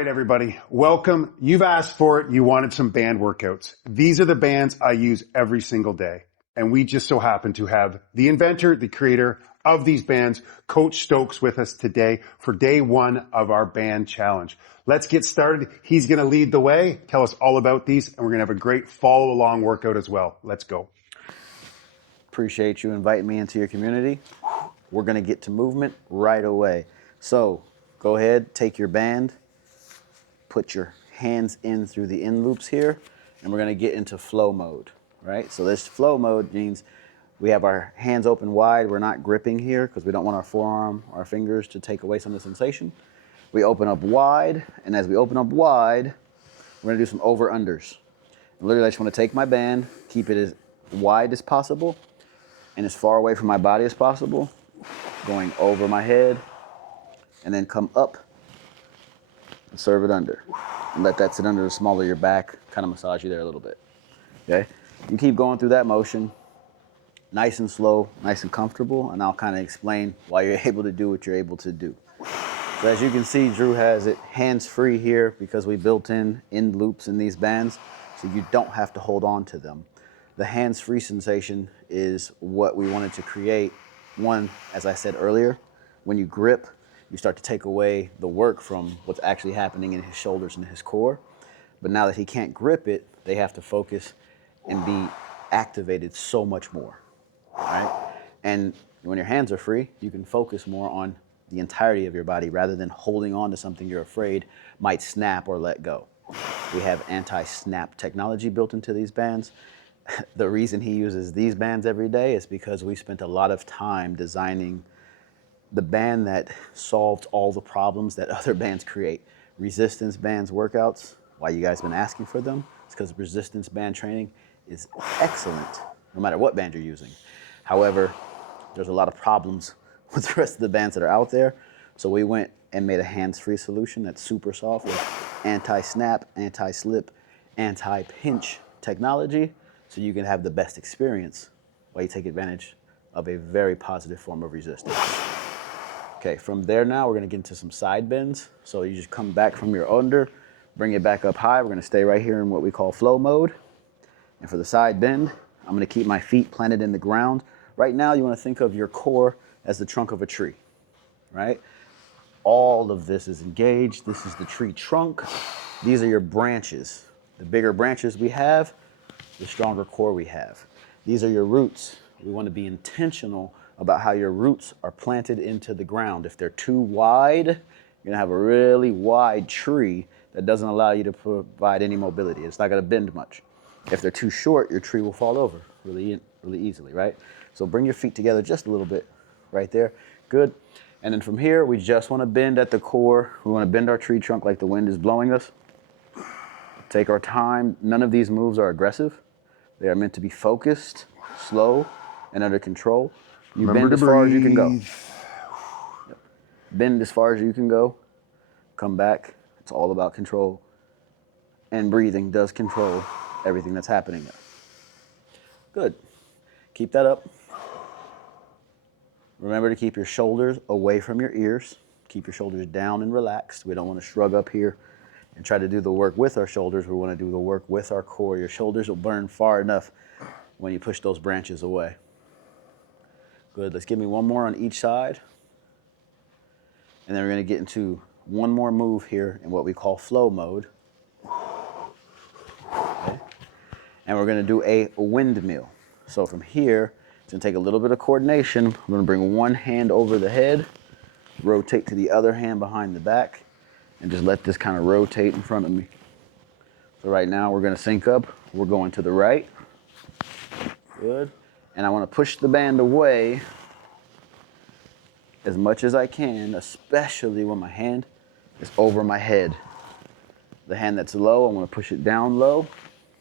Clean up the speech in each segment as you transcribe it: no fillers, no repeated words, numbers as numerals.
right, everybody, welcome. You've asked for it. You wanted some band workouts. These are the bands I use every single day. And we just so happen to have the inventor, the creator of these bands, Coach Stokes, with us today for day one of our band challenge. Let's get started. He's going to lead the way, tell us all about these, and we're going to have a great follow along workout as well. Let's go. Appreciate you inviting me into your community. We're going to get to movement right away. So go ahead, take your band, put your hands in through the in loops here, and we're going to get into flow mode, right? So this flow mode means we have our hands open wide. We're not gripping here because we don't want our forearm, our fingers to take away some of the sensation. We open up wide, and as we open up wide, we're going to do some over-unders. Literally, I just want to take my band, keep it as wide as possible, and as far away from my body as possible, going over my head, and then come up and serve it under. And let that sit under the small of your back, kind of massage you there a little bit. Okay? You keep going through that motion, nice and slow, nice and comfortable, and I'll kind of explain why you're able to do what you're able to do. So as you can see, Drew has it hands-free here because we built in loops in these bands, so you don't have to hold on to them. The hands-free sensation is what we wanted to create. One, as I said earlier, when you grip, you start to take away the work from what's actually happening in his shoulders and his core. But now that he can't grip it, they have to focus and be activated so much more, right? And when your hands are free, you can focus more on the entirety of your body rather than holding on to something you're afraid might snap or let go. We have anti-snap technology built into these bands. The reason he uses these bands every day is because we spent a lot of time designing the band that solved all the problems that other bands create. Resistance bands workouts, why you guys been asking for them, it's because resistance band training is excellent, no matter what band you're using. However, there's a lot of problems with the rest of the bands that are out there. So we went and made a hands-free solution that's super soft with anti-snap, anti-slip, anti-pinch technology, so you can have the best experience while you take advantage of a very positive form of resistance. Okay, from there now, we're gonna get into some side bends. So you just come back from your under, bring it back up high. We're gonna stay right here in what we call flow mode. And for the side bend, I'm gonna keep my feet planted in the ground. Right now, you wanna think of your core as the trunk of a tree, right? All of this is engaged. This is the tree trunk. These are your branches. The bigger branches we have, the stronger core we have. These are your roots. We wanna be intentional about how your roots are planted into the ground. If they're too wide, you're gonna have a really wide tree that doesn't allow you to provide any mobility. It's not gonna bend much. If they're too short, your tree will fall over really easily, right? So bring your feet together just a little bit right there. Good. And then from here, we just wanna bend at the core. We wanna bend our tree trunk like the wind is blowing us. Take our time. None of these moves are aggressive. They are meant to be focused, slow, and under control. You bend as far as you can go. Yep. Bend as far as you can go. Come back. It's all about control. And breathing does control everything that's happening there. Good. Keep that up. Remember to keep your shoulders away from your ears. Keep your shoulders down and relaxed. We don't want to shrug up here and try to do the work with our shoulders. We want to do the work with our core. Your shoulders will burn far enough when you push those branches away. Good, let's give me one more on each side. And then we're gonna get into one more move here in what we call flow mode. Okay. And we're gonna do a windmill. So from here, it's gonna take a little bit of coordination. I'm gonna bring one hand over the head, rotate to the other hand behind the back, and just let this kind of rotate in front of me. So right now we're gonna sync up. We're going to the right. Good. And I want to push the band away as much as I can, especially when my hand is over my head. The hand that's low, I want to push it down low.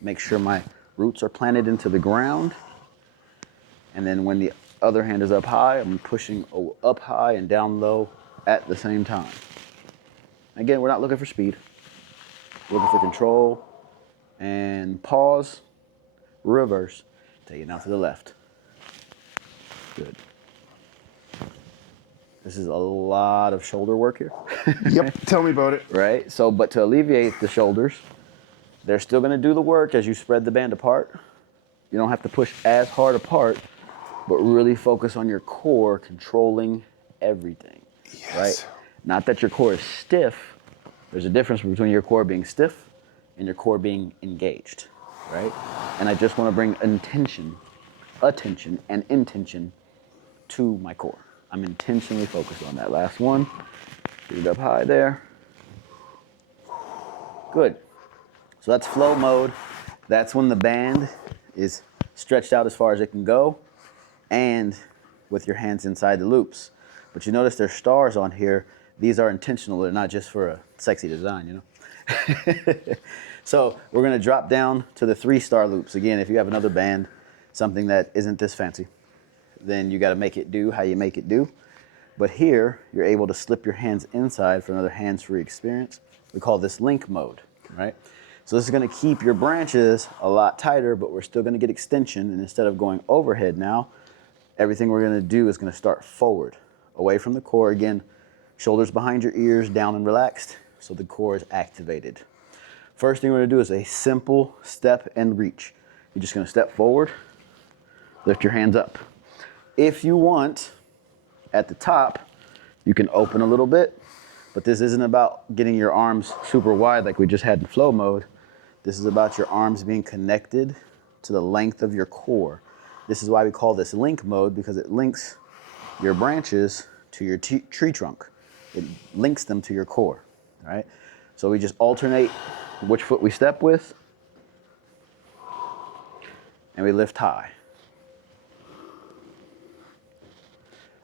Make sure my roots are planted into the ground. And then when the other hand is up high, I'm pushing up high and down low at the same time. Again, we're not looking for speed. We're looking for control. And pause, reverse. Take it now to the left. Good. This is a lot of shoulder work here. Yep, tell me about it. Right? So, but to alleviate the shoulders, they're still gonna do the work as you spread the band apart. You don't have to push as hard apart, but really focus on your core controlling everything, Yes. right? Not that your core is stiff. There's a difference between your core being stiff and your core being engaged, right? And I just wanna bring attention and intention to my core. I'm intentionally focused on that. Last one, get it up high there. Good. So that's flow mode. That's when the band is stretched out as far as it can go and with your hands inside the loops. But you notice there's stars on here. These are intentional. They're not just for a sexy design, you know? So we're gonna drop down to the 3-star loops. Again, if you have another band, something that isn't this fancy, then you gotta make it do how you make it do. But here, you're able to slip your hands inside for another hands-free experience. We call this link mode, right? So this is gonna keep your branches a lot tighter, but we're still gonna get extension. And instead of going overhead now, everything we're gonna do is gonna start forward, away from the core. Again, shoulders behind your ears, down and relaxed, so the core is activated. First thing we're gonna do is a simple step and reach. You're just gonna step forward, lift your hands up. If you want, at the top, you can open a little bit, but this isn't about getting your arms super wide like we just had in flow mode. This is about your arms being connected to the length of your core. This is why we call this link mode, because it links your branches to your tree trunk. It links them to your core, right? So we just alternate which foot we step with, and we lift high.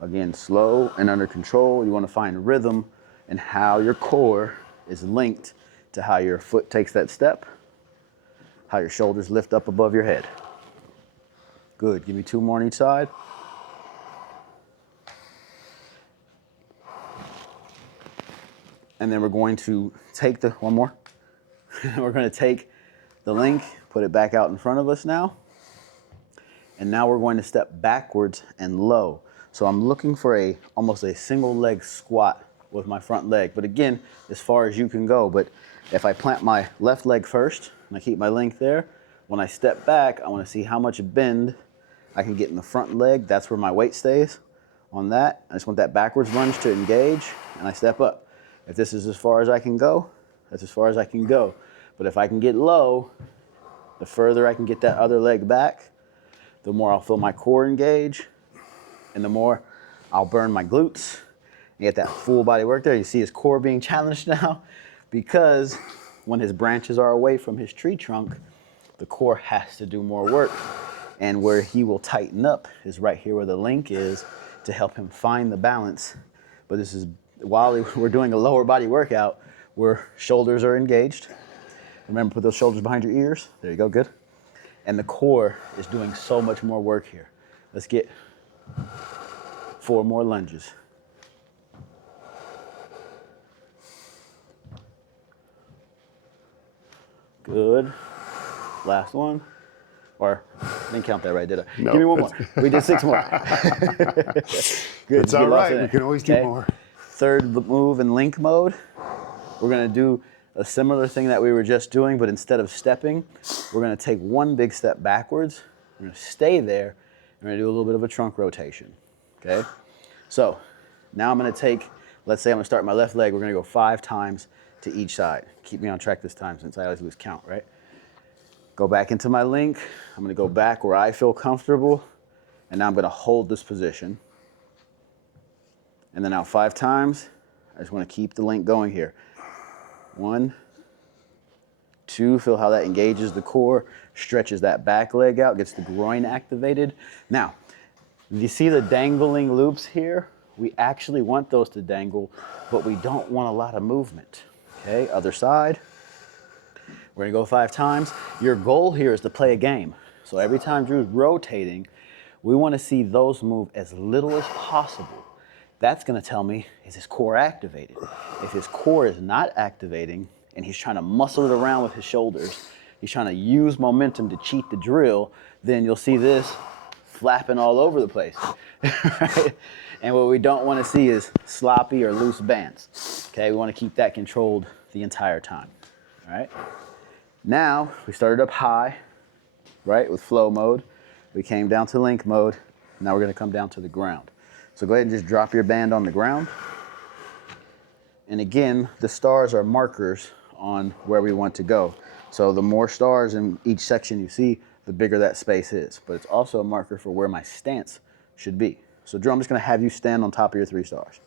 Again, slow and under control. You want to find rhythm and how your core is linked to how your foot takes that step, how your shoulders lift up above your head. Good. Give me 2 more on each side. And then we're going to take the, one more. We're going to take the link, put it back out in front of us now. And now we're going to step backwards and low. So I'm looking for almost a single leg squat with my front leg. But again, as far as you can go. But if I plant my left leg first and I keep my length there, when I step back, I want to see how much bend I can get in the front leg. That's where my weight stays on that. I just want that backwards lunge to engage, and I step up. If this is as far as I can go, that's as far as I can go. But if I can get low, the further I can get that other leg back, the more I'll feel my core engage, and the more I'll burn my glutes and get that full body work there. You see his core being challenged now, because when his branches are away from his tree trunk, the core has to do more work. And where he will tighten up is right here where the link is, to help him find the balance. But this is while we're doing a lower body workout where shoulders are engaged. Remember, put those shoulders behind your ears. There you go, good. And the core is doing so much more work here. Let's get 4 more lunges. Good. Last one. Or, I didn't count that right, did I? No, Give me 1 more. We did 6 more. Good. It's all right. We can always do more. Third move in link mode. We're going to do a similar thing that we were just doing, but instead of stepping, we're going to take 1 big step backwards. We're going to stay there. And we're going to do a little bit of a trunk rotation. Okay? So, now I'm going to take, let's say I'm going to start my left leg. We're going to go 5 times to each side. Keep me on track this time, since I always lose count, right? Go back into my link. I'm going to go back where I feel comfortable. And now I'm going to hold this position. And then now 5 times. I just want to keep the link going here. 1, 2, feel how that engages the core, stretches that back leg out, gets the groin activated. Now, you see the dangling loops here? We actually want those to dangle, but we don't want a lot of movement. Okay, other side. We're gonna go 5 times. Your goal here is to play a game. So every time Drew's rotating, we want to see those move as little as possible. That's gonna tell me, is his core activated? If his core is not activating and he's trying to muscle it around with his shoulders, he's trying to use momentum to cheat the drill, then you'll see this flapping all over the place. Right? And what we don't want to see is sloppy or loose bands. Okay, we want to keep that controlled the entire time. All right. Now we started up high, right, with flow mode. We came down to link mode. Now we're going to come down to the ground. So go ahead and just drop your band on the ground. And again, the stars are markers on where we want to go. So the more stars in each section you see, the bigger that space is. But it's also a marker for where my stance should be. So Drew, I'm just going to have you stand on top of your 3 stars.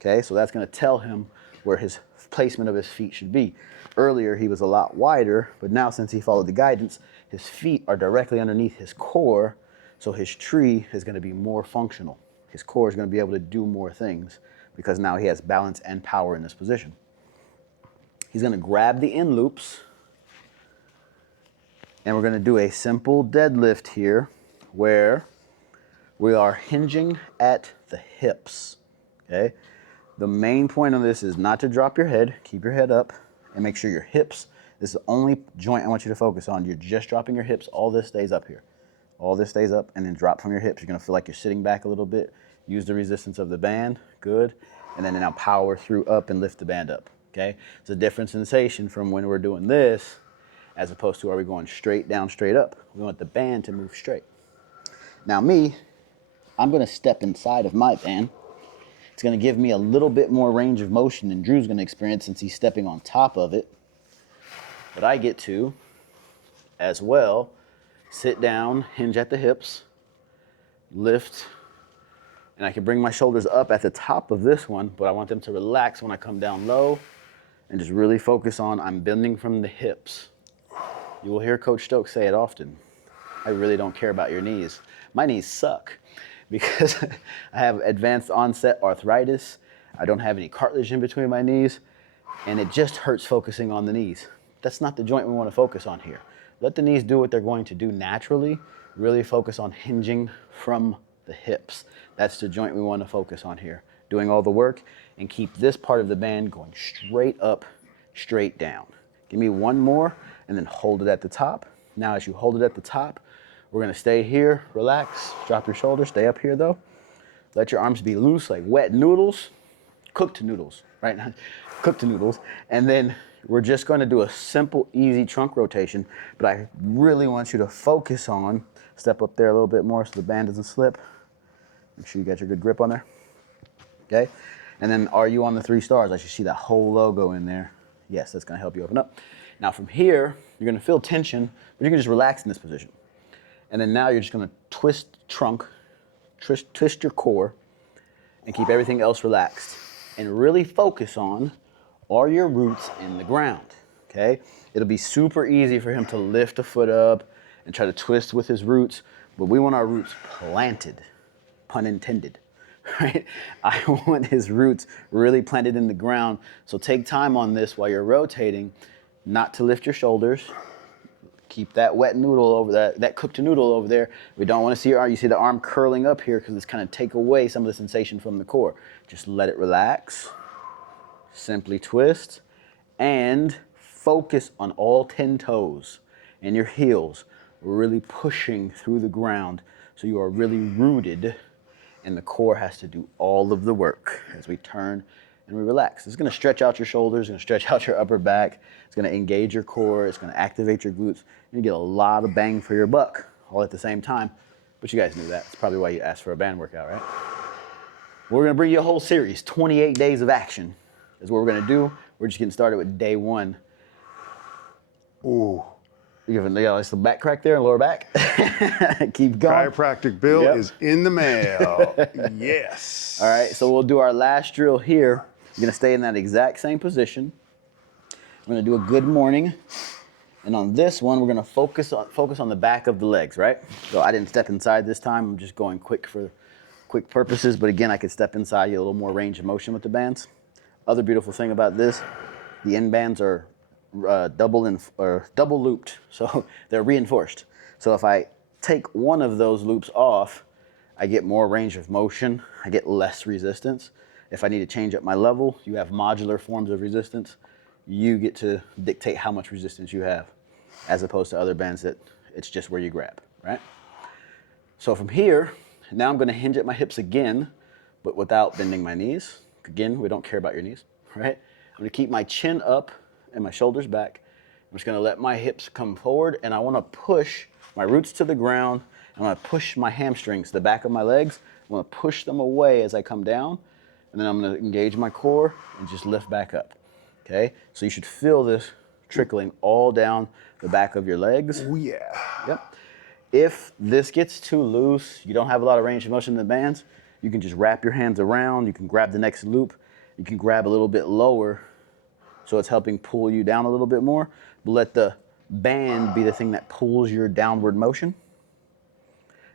Okay, so that's going to tell him where his placement of his feet should be. Earlier, he was a lot wider, but now since he followed the guidance, his feet are directly underneath his core, so his tree is going to be more functional. His core is going to be able to do more things because now he has balance and power in this position. He's going to grab the end loops, and we're going to do a simple deadlift here where we are hinging at the hips, okay? The main point of this is not to drop your head, keep your head up, and make sure your hips, this is the only joint I want you to focus on. You're just dropping your hips, all this stays up here. All this stays up, and then drop from your hips. You're gonna feel like you're sitting back a little bit. Use the resistance of the band, good. And then now power through up and lift the band up, okay? It's a different sensation from when we're doing this as opposed to are we going straight down, straight up. We want the band to move straight. Now me, I'm gonna step inside of my band. It's gonna give me a little bit more range of motion than Drew's gonna experience since he's stepping on top of it. But I get to, as well, sit down, hinge at the hips, lift, and I can bring my shoulders up at the top of this one, but I want them to relax when I come down low and just really focus on I'm bending from the hips. You will hear Coach Stokes say it often. I really don't care about your knees. My knees suck because I have advanced onset arthritis. I don't have any cartilage in between my knees, and it just hurts focusing on the knees. That's not the joint we want to focus on here. Let the knees do what they're going to do naturally. Really focus on hinging from the hips. That's the joint we want to focus on here. Doing all the work and keep this part of the band going straight up, straight down. Give me one more and then hold it at the top. Now as you hold it at the top, we're gonna stay here, relax, drop your shoulders, stay up here though. Let your arms be loose like wet noodles, cooked noodles, right now, cooked noodles. And then we're just gonna do a simple, easy trunk rotation, but I really want you to focus on, step up there a little bit more so the band doesn't slip. Make sure you got your good grip on there, okay? And then are you on the 3 stars? I should see that whole logo in there. Yes, that's gonna help you open up. Now from here, you're gonna feel tension, but you can just relax in this position. And then now you're just gonna twist trunk, twist your core, and keep everything else relaxed. And really focus on, are your roots in the ground, okay? It'll be super easy for him to lift a foot up and try to twist with his roots, but we want our roots planted, pun intended, right? I want his roots really planted in the ground. So take time on this while you're rotating, not to lift your shoulders. Keep that wet noodle over that cooked noodle over there. We don't want to see your arm. You see the arm curling up here because it's kind of take away some of the sensation from the core. Just let it relax. Simply twist and focus on all 10 toes and your heels, really pushing through the ground so you are really rooted and the core has to do all of the work as we turn and we relax. It's gonna stretch out your shoulders, it's gonna stretch out your upper back, it's gonna engage your core, it's gonna activate your glutes. You get a lot of bang for your buck all at the same time, but you guys knew that. It's probably why you asked for a band workout, right? We're gonna bring you a whole series, 28 days of action is what we're gonna do. We're just getting started with day 1. Ooh. You have a back crack there, lower back. Keep going. Chiropractic bill is in the mail. Yes. All right, so we'll do our last drill here. You're gonna stay in that exact same position. We're gonna do a good morning. And on this one, we're gonna focus on the back of the legs, right? So I didn't step inside this time. I'm just going quick for quick purposes, but again, I could step inside, you a little more range of motion with the bands. Other beautiful thing about this, the end bands are double looped, so they're reinforced. So if I take one of those loops off, I get more range of motion, I get less resistance. If I need to change up my level, you have modular forms of resistance. You get to dictate how much resistance you have, as opposed to other bands that it's just where you grab, right? So from here, now I'm gonna hinge at my hips again, but without bending my knees. Again, we don't care about your knees, right? I'm gonna keep my chin up and my shoulders back. I'm just gonna let my hips come forward, and I wanna push my roots to the ground. I'm gonna push my hamstrings, the back of my legs. I'm gonna push them away as I come down, and then I'm gonna engage my core and just lift back up, okay? So you should feel this trickling all down the back of your legs. Oh yeah. Yep. If this gets too loose, you don't have a lot of range of motion in the bands, you can just wrap your hands around, you can grab the next loop, you can grab a little bit lower, so it's helping pull you down a little bit more, but let the band be the thing that pulls your downward motion,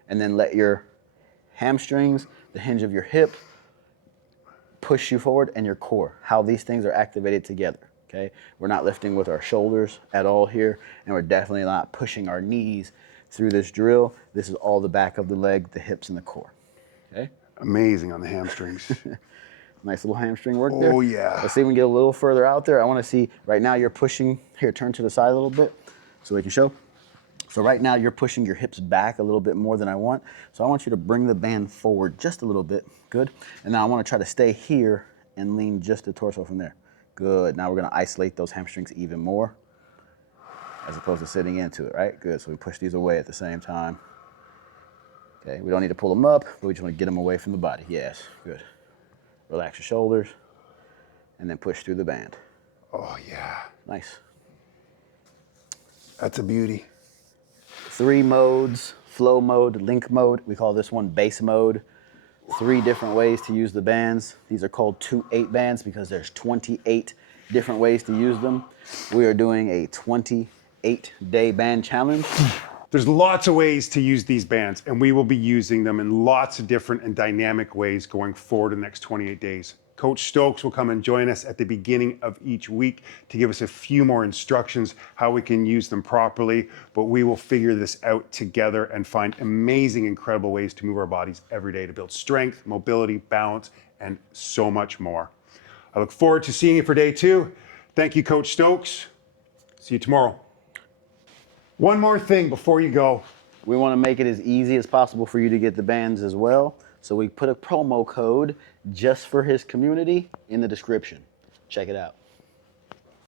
and then let your hamstrings, the hinge of your hip, push you forward, and your core, how these things are activated together, okay? We're not lifting with our shoulders at all here, and we're definitely not pushing our knees through this drill. This is all the back of the leg, the hips, and the core, okay? Amazing on the hamstrings. Nice little hamstring work there. Oh yeah. Let's see if we can get a little further out there. I wanna see, right now you're pushing, here, turn to the side a little bit so we can show. So right now you're pushing your hips back a little bit more than I want. So I want you to bring the band forward just a little bit, good. And now I wanna try to stay here and lean just the torso from there. Good, now we're gonna isolate those hamstrings even more as opposed to sitting into it, right? Good, so we push these away at the same time. Okay, we don't need to pull them up, but we just wanna get them away from the body. Yes, good. Relax your shoulders, and then push through the band. Oh yeah. Nice. That's a beauty. 3 modes, flow mode, link mode. We call this one base mode. 3 different ways to use the bands. These are called 2-8 bands because there's 28 different ways to use them. We are doing a 28-day band challenge. There's lots of ways to use these bands, and we will be using them in lots of different and dynamic ways going forward in the next 28 days. Coach Stokes will come and join us at the beginning of each week to give us a few more instructions how we can use them properly, but we will figure this out together and find amazing, incredible ways to move our bodies every day to build strength, mobility, balance, and so much more. I look forward to seeing you for day 2. Thank you, Coach Stokes. See you tomorrow. One more thing before you go. We want to make it as easy as possible for you to get the bands as well. So we put a promo code just for his community in the description. Check it out.